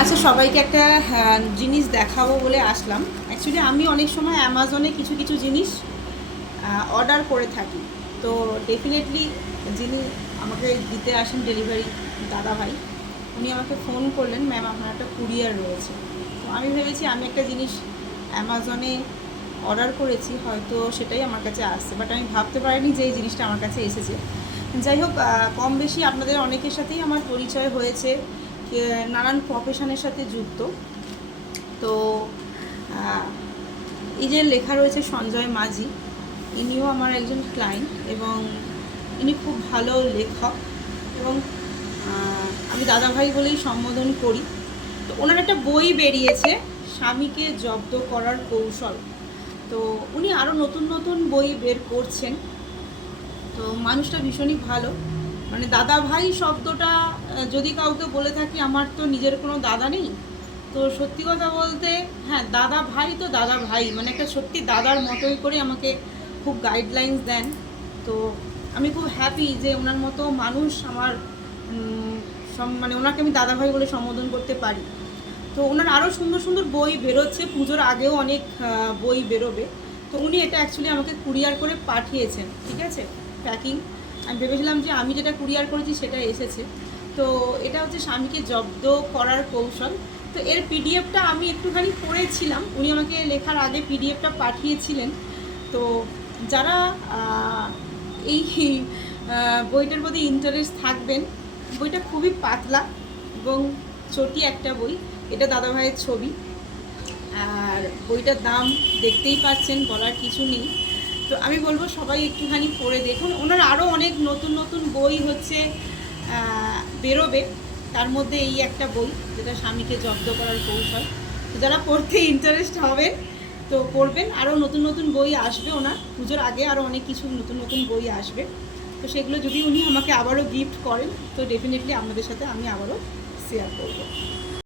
আচ্ছা সবাইকে একটা হ্যাঁ, জিনিস দেখাবো বলে আসলাম। অ্যাকচুয়ালি আমি অনেক সময় অ্যামাজনে কিছু কিছু জিনিস অর্ডার করে থাকি। তো ডেফিনেটলি যিনি আমাকে দিতে আসেন ডেলিভারি দাদা ভাই উনি আমাকে ফোন করলেন ম্যাম আপনার একটা কুরিয়ার রয়েছে। তো আমি ভেবেছি আমি একটা জিনিস অ্যামাজনে অর্ডার করেছি হয়তো সেটাই আমার কাছে আসছে। বাট আমি ভাবতে পারিনি যে এই জিনিসটা আমার কাছে এসেছে। যাই হোক কম বেশি আপনাদের অনেকের সাথেই আমার পরিচয় হয়েছে। নানান প্রফেশনের সাথে যুক্ত। তো এই যে লেখা রয়েছে সঞ্জয় মাঝি, ইনিও আমার একজন ক্লায়েন্ট এবং ইনি খুব ভালো লেখক এবং আমি দাদাভাই বলেই সম্বোধন করি। তো ওনার একটা বই বেরিয়েছে, স্বামীকে জব্দ করার কৌশল। তো উনি আরও নতুন নতুন বই বের করছেন। তো মানুষটা ভীষণই ভালো। মানে দাদা ভাই শব্দটা যদি কাউকে বলে থাকি, আমার তো নিজের কোনো দাদা নেই। তো সত্যি কথা বলতে হ্যাঁ দাদা ভাই তো দাদা ভাই। মানে একটা সত্যি দাদার মতোই করে আমাকে খুব গাইডলাইন্স দেন। তো আমি খুব হ্যাপি যে ওনার মতো মানুষ আমার মানে ওনাকে আমি দাদা ভাই বলে সম্বোধন করতে পারি। তো ওনার আরও সুন্দর সুন্দর বই বেরোচ্ছে, পুজোর আগেও অনেক বই বেরোবে। তো উনি এটা অ্যাকচুয়ালি আমাকে কুরিয়ার করে পাঠিয়েছেন, ঠিক আছে? প্যাকিং আমি ভেবেছিলাম যে আমি যেটা কুরিয়ার করেছি সেটা এসেছে। তো এটা হচ্ছে স্বামীকে জব্দ করার কৌশল। তো এর পিডিএফটা আমি একটুখানি পড়েছিলাম। উনি আমাকে লেখার আগে পিডিএফটা পাঠিয়েছিলেন। তো যারা এই বইটার প্রতি ইন্টারেস্ট থাকবেন, বইটা খুবই পাতলা এবং চটি একটা বই। এটা দাদাভাইয়ের ছবি। আর বইটার দাম দেখতেই পাচ্ছেন, বলার কিছু নেই। তো আমি বলব সবাই একটুখানি পড়ে দেখুন। ওনার আরও অনেক নতুন নতুন বই হচ্ছে বেরোবে। তার মধ্যে এই একটা বই, যেটা স্বামীকে জব্দ করার কৌশল। তো যারা পড়তে ইন্টারেস্ট হবে তো পড়বেন। আরও নতুন নতুন বই আসবে ওনার। পুজোর আগে আরও অনেক কিছু নতুন নতুন বই আসবে। তো সেগুলো যদি উনি আমাকে আবারও গিফট করেন, তো ডেফিনেটলি আপনাদের সাথে আমি আবারও শেয়ার করব।